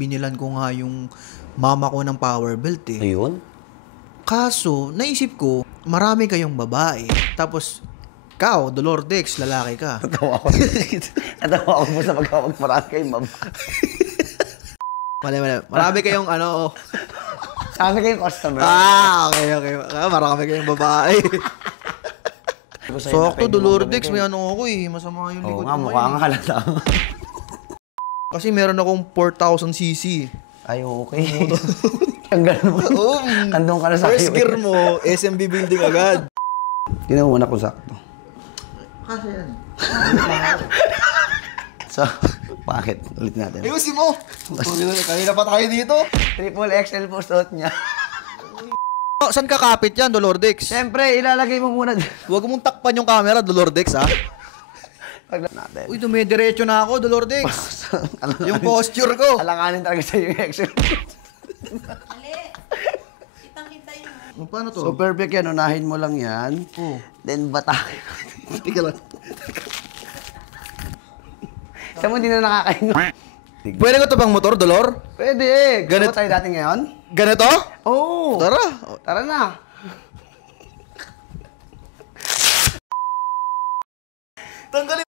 Binilan ko nga yung mama ko ng power belt eh. Ayun? Kaso, naisip ko, marami kayong babae. Tapos, ikaw, Dolordex, lalaki ka. Natawa ako. Natawa ako po sa pagkawag marami kayong babae. Mali. Marami kayong ano. Marami kayong customer. Okay. Marami kayong babae. Sakto, Dolordex, may ano ako eh. Masama yung likod. Oo nga, mukha nga halata. Kasi meron akong 4,000cc. Ay, okay. Hanggang mo. Kandong ka na sa First gear mo, SMB building agad. Tinawala ko sakto. Kasi yan. So, bakit? Ulit natin. Ayusin mo! Kanina pa tayo dito. Triple XL po suot niya. Saan kakapit yan, Dolordex? Siyempre, ilalagay mo muna. Huwag mong takpan yung camera, Dolordex, ha? Natin. Uy, dumidiretso na ako, Dolordex. Yung posture ko. Alanganin talaga sa yung XL. Ali, kitang-kita yun. Paano to? So, perfect yan. Unahin mo lang yan. Oh. Then, batakin. Tika lang. Saan mo hindi na nakakain? Pwede ko to bang motor, Dolor? Pwede. Ganit- Ganito tayo dati ngayon? Ganito? Oo. Tara. Tara na. Tanggalin